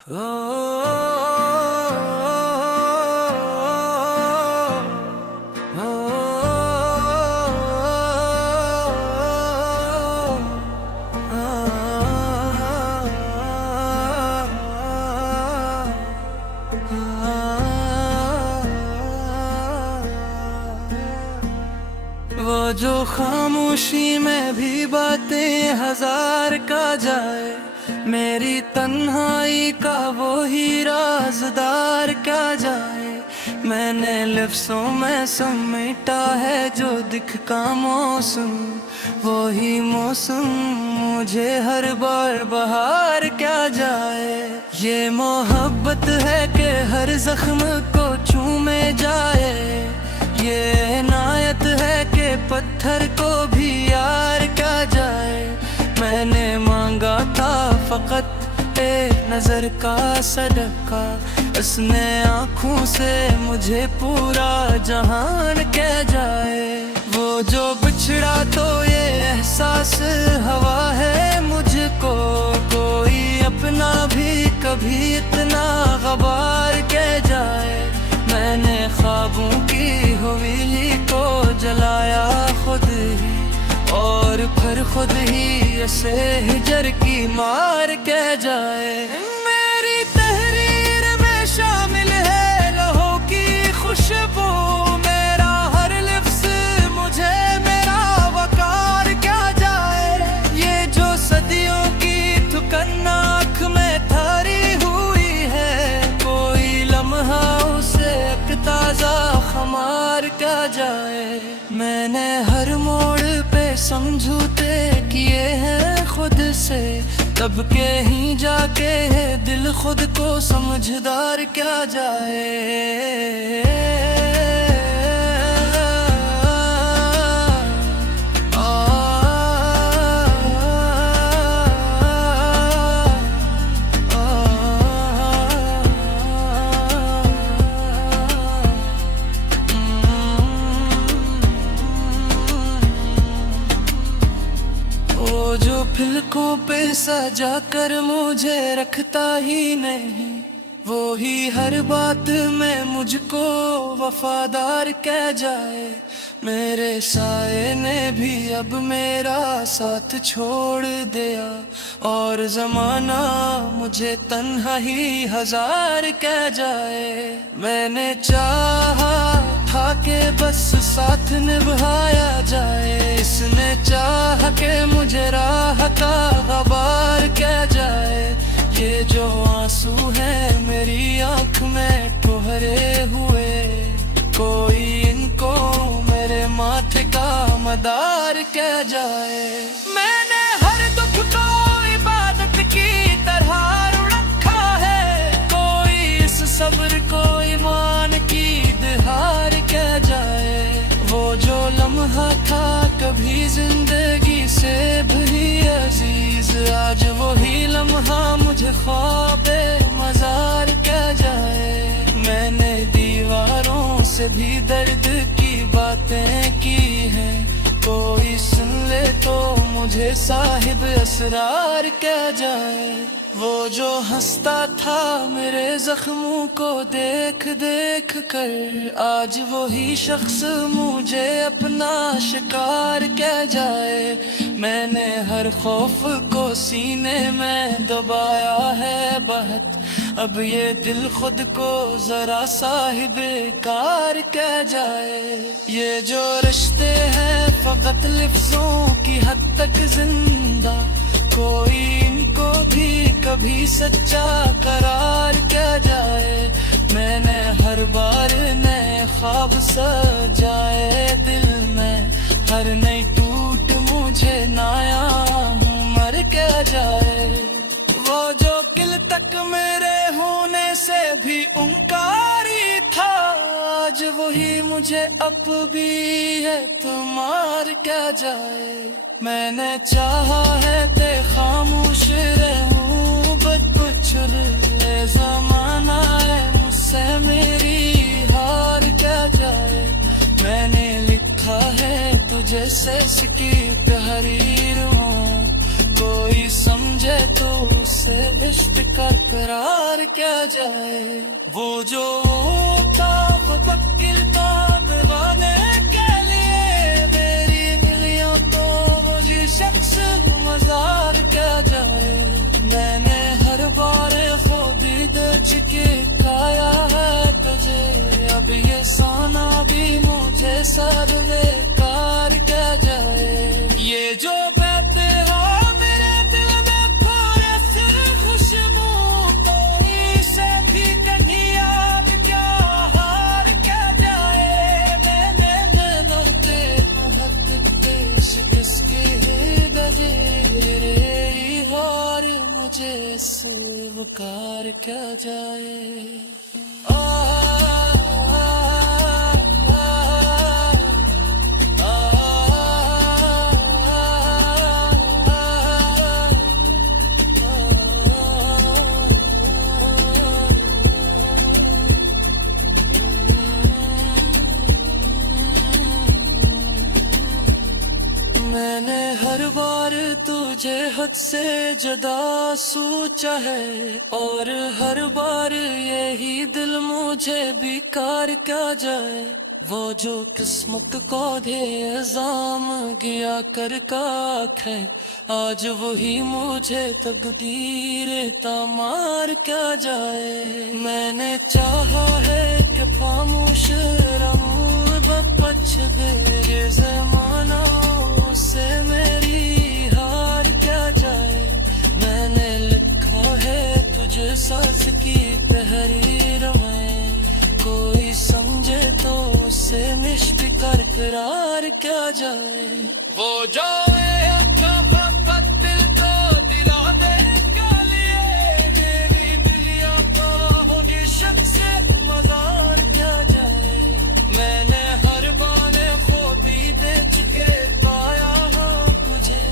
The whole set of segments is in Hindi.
ओ, वो जो खामोशी में भी बातें हजार का जाए, मेरी तन्हाई का वो ही राज़दार क्या जाए। मैंने लफ्ज़ों में समेटा है जो दिख का मौसम, वो ही मौसम मुझे हर बार बहार क्या जाए। ये मोहब्बत है कि हर जख्म को चूमे जाए, ये इनायत है कि पत्थर को भी यार क्या जाए। मैंने मांगा था फकत एक नजर का सदका, उसने आँखों से मुझे पूरा जहान कह जाए। वो जो बिछड़ा तो ये एहसास हवा है मुझको, कोई अपना भी कभी इतना गबार कह जाए। मैंने ख्वाबों की हवेली को जलाया खुद ही, और फिर खुद ही ऐसे हिजर की मार कह जाए। मेरी तहरीर में शामिल है लहू की खुशबू, मेरा हर लिफ्ज़ मुझे मेरा वकार क्या जाए। ये जो सदियों की थुकन आँख में थारी हुई है, कोई लम्हा उसे एक ताज़ा खमार क्या जाए। मैंने हर मोड़ पे समझौते किए हैं खुद से, तब के ही जाके दिल खुद को समझदार क्या जाए। जो फिलकों पे सजा कर मुझे रखता ही नहीं, वो ही हर बात में मुझको वफादार कह जाए। मेरे साए ने भी अब मेरा साथ छोड़ दिया, और जमाना मुझे तन्हा ही हजार कह जाए। मैंने चाहा था कि बस साथ निभाया जाए, इसने चाह के मुझे राह का गबार कह जाए। ये जो आंसू है मेरी आँख में ठोहरे हुए, कोई इनको मेरे माथे का मदार कह जाए। मैंने हर दुख को इबादत की तरह रखा है, कोई इस सब्र को ईमान की दहार कह जाए। वो जो लम्हा था कभी जिंदगी से भी अजीज, आज वही लम्हा मुझे ख्वाबे मजार कह जाए। मैंने दीवारों से भी दर्द की बातें की हैं, कोई सुन ले तो मुझे साहिब असरार कह जाए। वो जो हंसता था मेरे जख्मों को देख देख कर, आज वही शख्स मुझे अपना शिकार कह जाए। मैंने हर खौफ को सीने में दबाया है बहत, अब ये दिल खुद को जरा साहिब कार कह जाए। ये जो रिश्ते हैं फकत लिफ्ज़ों की हद तक जिंदा, कोई इनको भी कभी सच्चा करार कह जाए। मैंने हर बार नए ख्वाब सजाए दिल में, हर नई टूट मुझे नाया मर कह जाए। वो जो किल तक मेरे होने से भी उनकारी था, आज वही मुझे अब भी है तुम्हार क्या जाए। मैंने चाहा है ते खामोश रहूं, बट कुछ जमाना है मुझसे मेरी हार क्या जाए। मैंने लिखा है तुझे से सिकी तहरीरों, कोई समझे तो उससे इश्क का करार बाजार क्या जाए। वो जो था मुवक्किल का दीवाने के लिए, मेरी मिलियों तो मुझे शख्स मजार क्या जाए। मैंने हर बार खुद दर्ज के खाया है तुझे, अब ये सोना भी मुझे सब बेकार क्या जाए। ये जो बहते हो मेरे दिल में पूरे से खुशबू, कोई से भी कहीं याद क्या हार क्या जाए। मैंने ते मोहब्बत के शिकस्त के दजे हार मुझे स्वीकार क्या जाए। मैंने हर बार तुझे हद से जुदा सोचा है, और हर बार यही दिल मुझे बेकार क्या जाए। वो जो किस्मत को दे इल्जाम गया कर काख है, आज वही मुझे तकदीर तमार क्या जाए। मैंने चाहा है कि खामोश रहूं बपच दे ज़माना, उससे मेरी हार क्या जाए। मैंने लिखा है तुझे सांस की तहरीर में, कोई समझे तो उससे निष्फिकर करार क्या जाए। वो जो मोहब्बत दिल को दिला दे के लिए, मेरी दिलियों को होगी शख्स मजार क्या जाए। मैंने हर बाने खोदी दे चुके पाया हाँ तुझे,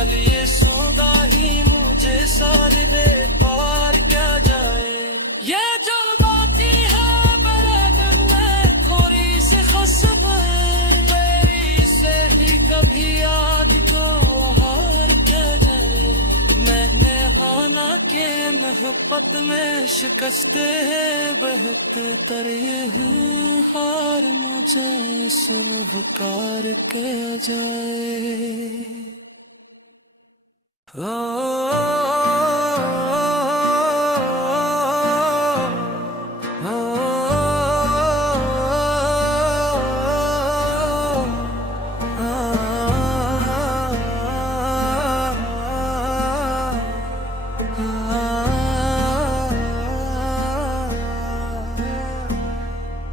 अब ये सौदा ही मुझे सारे बेकार क्या जाए। ये जो बाती है बरगन में थोड़ी सी खसब है, मेरी से भी कभी याद को हार क्या जाए। मैंने हाना के मोहब्बत में शिकस्ते बहुत तरे हैं, हार मुझे स्वीकार क्या जाए।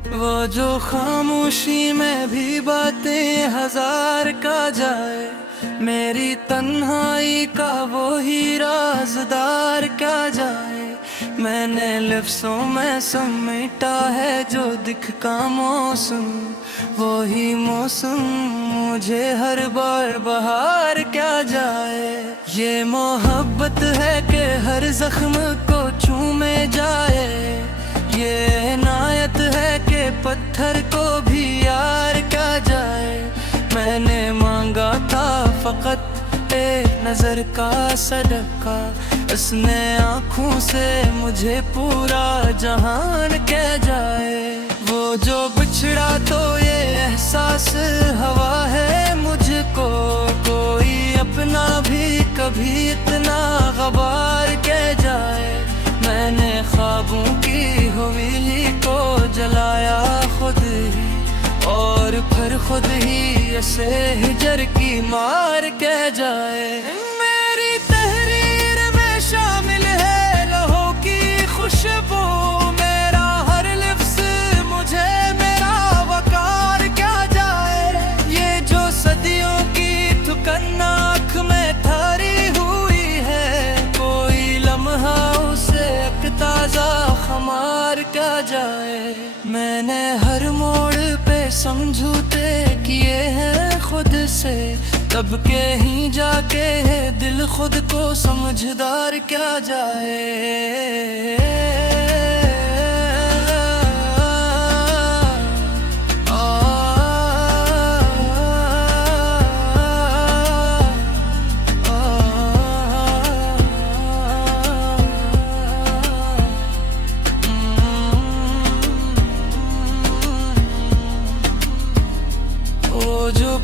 वो जो खामोशी में भी बातें हजार का जाए, मेरी तन्हाई का वो ही राज़दार क्या जाए। मैंने लफ्ज़ों में समेटा है जो दिख का मौसम, वही मौसम मुझे हर बार बहार क्या जाए। ये मोहब्बत है कि हर जख्म को चूमे जाए, ये इनायत है कि पत्थर को भी यार क्या जाए। मैंने मांगा था फकत एक नजर का सदका, उसने आँखों से मुझे पूरा जहान कह जाए। वो जो बिछड़ा तो ये एहसास हवा है मुझको, कोई अपना भी कभी इतना गबार कह जाए। मैंने ख्वाबों की हवेली को जलाया खुद ही, और फिर खुद ही ऐसे हिजर की मार कह जाए। मेरी तहरीर में शामिल है लहू की खुशबू, मेरा हर लिफ्ज़ मुझे मेरा वकार क्या जाए। ये जो सदियों की थुकन आँख में थारी हुई है, कोई लम्हा उसे एक ताज़ा खमार क्या जाए। मैंने हर मोड़ पे समझौते किए हैं खुद से, तब के ही जाके दिल खुद को समझदार क्या जाए।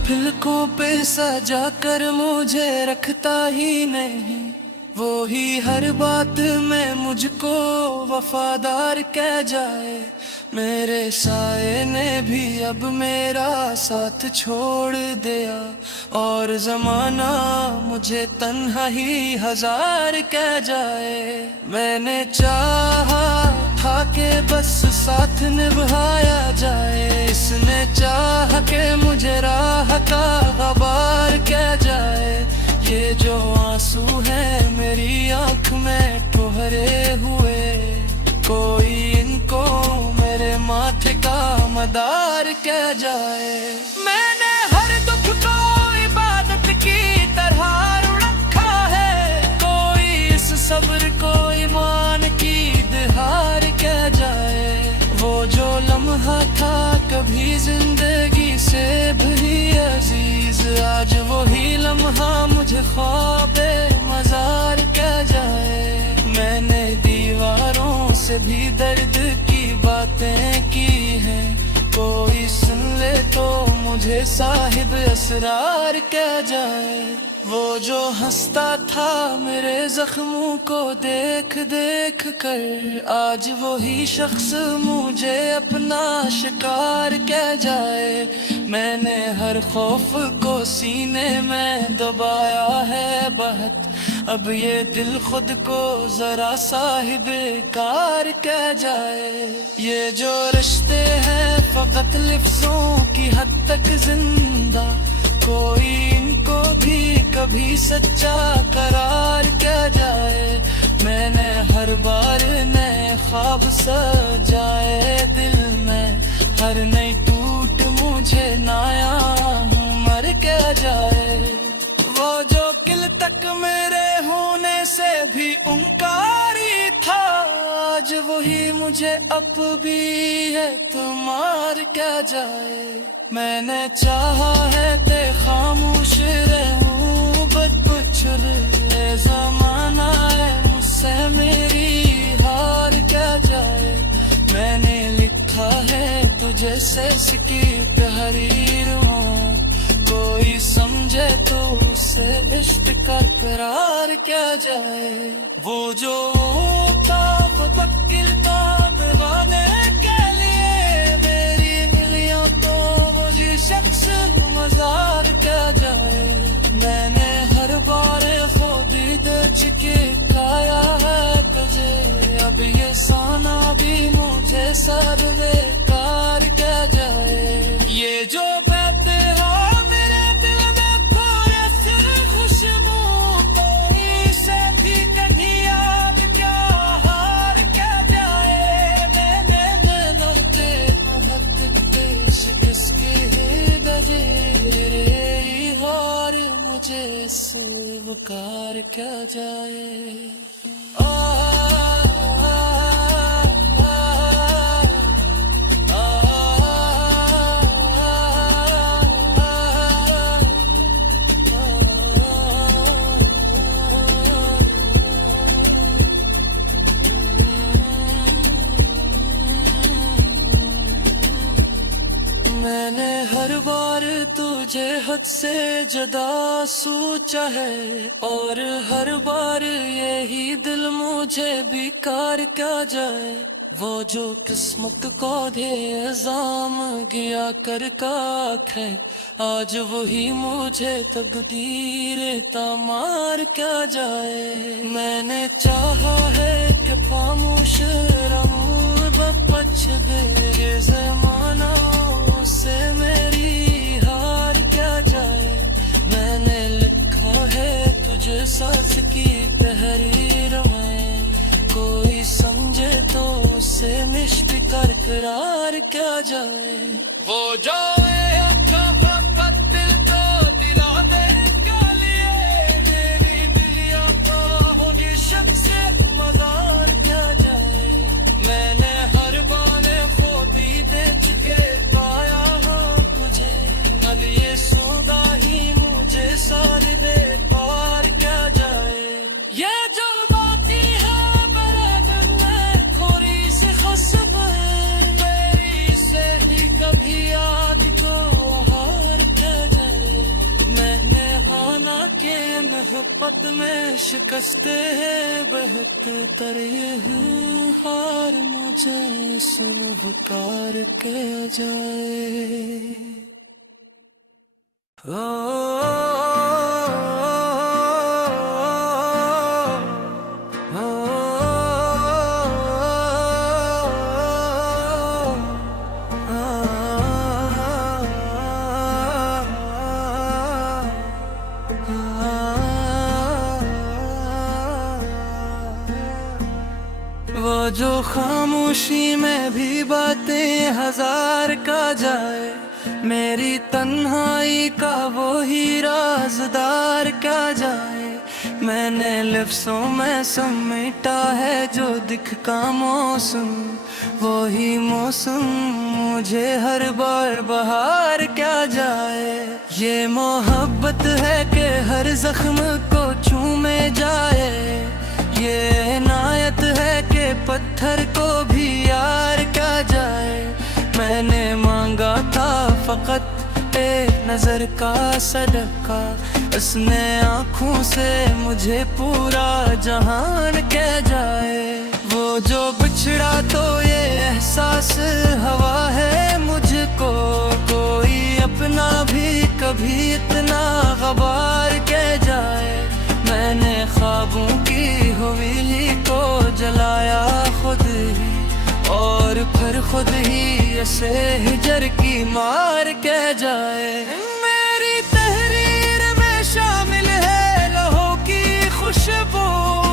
महफिलों पे सजा कर मुझे रखता ही नहीं, वो ही हर बात में मुझको वफादार कह जाए। मेरे साए ने भी अब मेरा साथ छोड़ दिया, और जमाना मुझे तन्हा ही हजार कह जाए। मैंने चाहा था कि बस साथ निभाया जाए, इसने चाहा कि मुझे राह का गबार कह जाए। ये जो आंसू है मेरी आंख में ठोहरे हुए, कोई इनको मेरे माथे का मदार कह जाए। मैंने हर दुख को इबादत की तरह रखा है, कोई इस सब्र को ईमान की दहार कह जाए। वो जो लम्हा था कभी जिंदगी से भी अजीज, आज वही लम्हा मुझे ख्वाबे मजार कह जाए। मैंने दीवारों से भी दर्द की बातें की हैं, कोई सुन ले तो मुझे साहिब असरार कह जाए। वो जो हंसता था मेरे जख्मों को देख देख कर, आज वही शख्स मुझे अपना शिकार कह जाए। मैंने हर खौफ को सीने में दबाया है बहुत, अब ये दिल खुद को जरा साहिब कार कह जाए। ये जो रिश्ते हैं फकत लिफ्ज़ों की हद तक जिंदा, कोई इनको भी कभी सच्चा करार कह जाए। मैंने हर बार नए ख्वाब सजाए दिल में, हर नई टूट मुझे नाया मर कह जाए। वो जो किल तक मेरे होने से भी उनकारी था, आज वही मुझे अब भी है तुम्हार कह जाए। मैंने चाहा है ते खामोश रहूं, बट कुछ ले ज़माना है मुझसे मेरी हार कह जाए। मैंने लिखा है तुझे से सिकी तहरीर हूँ, कोई समझे तो उससे इश्क का करार क्या जाए। वो जो मुतवक्किल था दीवाने के लिए, मेरी मिलियों तो वो जी शख्स मजार क्या जाए। मैंने हर बार खुदी दे चुके खाया है तुझे, अब ये सोना भी मुझे सर बेकार क्या जाए। ये जो बैठे मुझे स्वीकार क्या जाए। मैंने हर बार तुझे हद से जुदा सोचा है, और हर बार यही दिल मुझे बेकार क्या जाए। वो जो किस्मत को दे इल्जाम गया कर काट है, आज वही मुझे तकदीर तमार क्या जाए। मैंने चाहा है कि खामोश रहूं, बच दे ज़माना से मेरी हार क्या जाए। मैंने लिखा है तुझे सांस की तहरीर में, कोई समझे तो उसे निष्फिकर करार क्या जाए। वो जो दिल को दिला दे लिए, मेरी दिलिया तो होगी शख्स मदार क्या जाए। मैंने हर बाने खोदी दे चुके पाया हाँ तुझे, अब ये सौदा ही मुझे सारे दे पार क्या जाए। ये जो बाती है बरदन में खोरी से खसब है, मेरी से ही कभी याद को फकत में शिकस्ते हैं बेहतर हैं, हार मुझे सुन पुकार के जाए। वो जो खामोशी में भी बातें हजार का जाए, मेरी तन्हाई का वो ही राज़दार क्या जाए। मैंने लफ्ज़ों में समेटा है जो दिख का मौसम, वो ही मौसम मुझे हर बार बहार क्या जाए। ये मोहब्बत है कि हर जख्म को चूमे जाए, ये इनायत है कि पत्थर को भी यार क्या जाए। मैंने मांगा था फकत एक नजर का सदका, उसने आँखों से मुझे पूरा जहान कह जाए। वो जो बिछड़ा तो ये एहसास हवा है मुझको, कोई अपना भी कभी इतना गबार कह जाए। मैंने ख्वाबों की हवेली को जलाया खुद ही, और फिर खुद ही ऐसे हिजर की मार कह जाए। मेरी तहरीर में शामिल है लहू की खुशबू,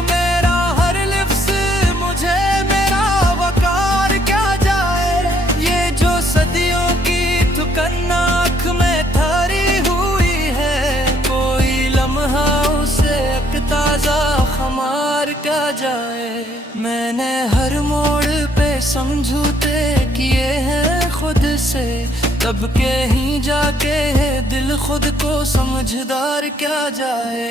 मेरा हर लफ्ज़ मुझे मेरा वकार क्या जाए। ये जो सदियों की थुकन आँख में थारी हुई है, कोई लम्हा उसे एक ताज़ा खमार क्या जाए। मैंने हर मोड़ पे समझौते किए हैं खुद से, तब के ही जाके दिल खुद को समझदार क्या जाए।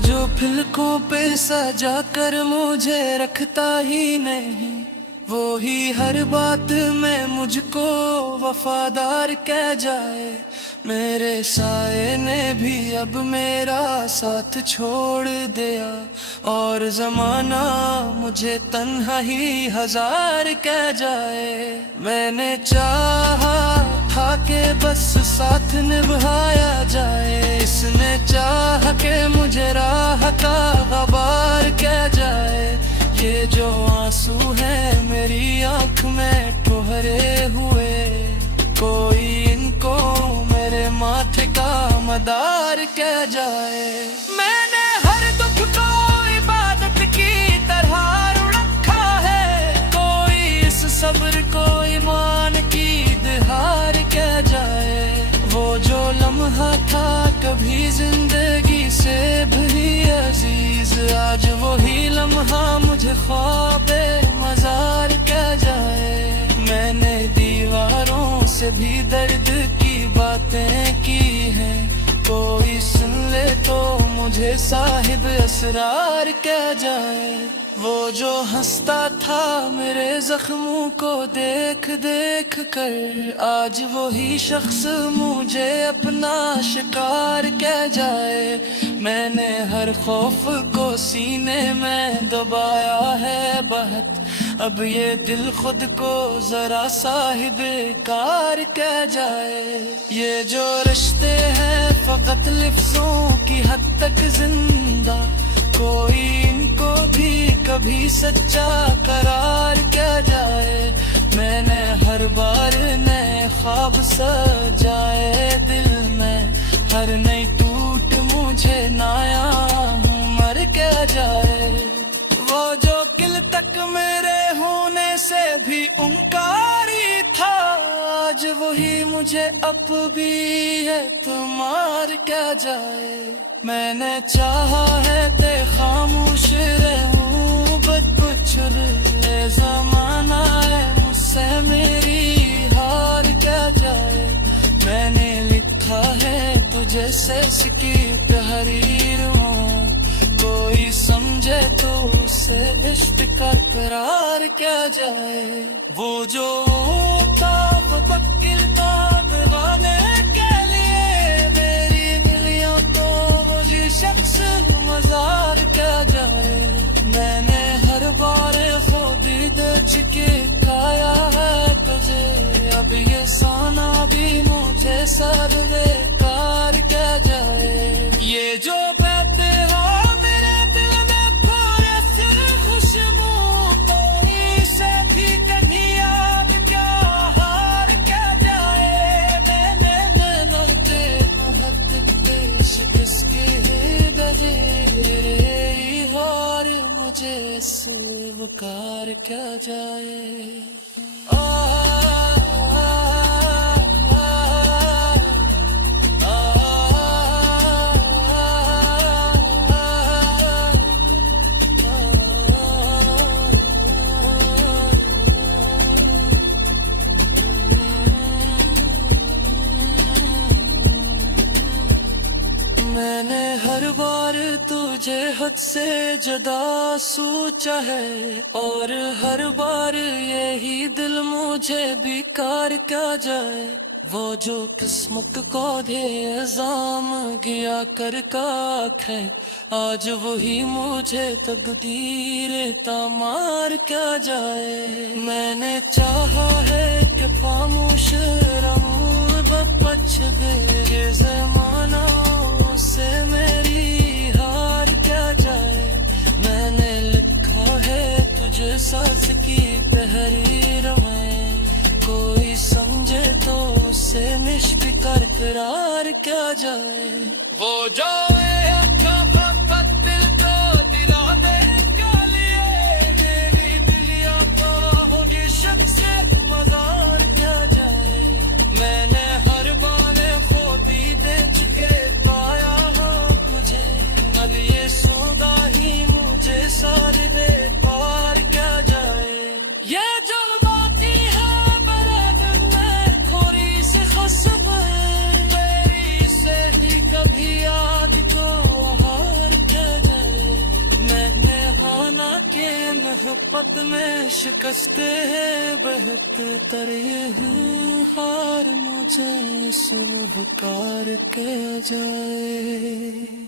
जो फिलकों पे सजा कर मुझे रखता ही नहीं, वो ही हर बात में मुझको वफादार कह जाए। मेरे साए ने भी अब मेरा साथ छोड़ दिया, और जमाना मुझे तन्हा ही हजार कह जाए। मैंने चाहा था कि बस साथ निभाया जाए, इसने चाह के मुझे राह का गबार कह जाए। ये जो आंसू है मेरी आँख में ठोहरे हुए, कोई इनको मेरे माथे का मदार कह जाए। मैंने हर दुख को इबादत की तरह रखा है, कोई इस सब्र को ईमान की दहार कह जाए। वो जो लम्हा था कभी जिंदगी से भी अजीज, आज वही लम्हा मुझे ख्वाबे मजार कह जाए। मैंने दीवारों से भी दर्द की बातें की हैं, कोई सुन ले तो मुझे साहिब असरार कह जाए। वो जो हंसता था मेरे जख्मों को देख देख कर, आज वही शख्स मुझे अपना शिकार कह जाए। मैंने हर खौफ को सीने में दबाया है बहुत, अब ये दिल खुद को जरा साहिब कार कह जाए। ये जो रिश्ते हैं फकत लफ्जों की हद तक जिंदा, कोई इनको भी कभी सच्चा करार कह जाए। मैंने हर बार नए ख्वाब सजाए दिल में, हर नई टूट मुझे नाया मर कह जाए। वो जो किल तक मेरे होने से भी उनकारी था, आज वही मुझे अब भी है तुम्हार क्या जाए। मैंने चाहा है ते खामोश रहूं, बद पुछर जमाना है मुझसे मेरी देखा है तुझे सेस की तहरीर हूँ, कोई समझे तो उसे इश्क का करार क्या जाए। वो जो वकील का दीवाने के लिए मेरी मिलियों तो वो जी शख्स मजार क्या जाए। मैंने हर बार खुद दे चुके खाया है तुझे, अब ये सोना भी मुझे सर बेकार क्या जाए। ये जो बहते हो मेरे दिल में पूरे से खुशबू, कोई से भी कभी याद क्या हार क्या जाए। मैं लौटे मोहब्बत पेश किसके दजे रे हार मुझे स्वीकार क्या जाए। मैंने हर बार तुझे हद से जुदा सोचा है, और हर बार यही दिल मुझे बेकार क्या जाए। वो जो किस्मत को दे इल्जाम गया कर काख है, आज वही मुझे तकदीर तमार क्या जाए। मैंने चाहा है कि खामोश रहूं बच गए जमाना से मेरी हार क्या जाए। मैंने लिखा है तुझे सांस की तहरीर में, कोई समझे तो उसे निष्फिकर करार क्या जाए। वो जो दिल को दिला दे लिए मेरी दिलियों को होगी शख्स मजार क्या जाए। मैंने हर बाने खोदी दे चुके पाया हाँ मुझे, अब ये सौदा ही मुझे सारे दे पार क्या जाए। ये जो बाकी है बराबर में थोड़ी सी खसब मेरी से ही कभी याद को हार क्या जाए। मैंने हाना के मोहब्बत में शिकस्ते बहत तरे हैं, हार मुझे सुन पुकार के जाए।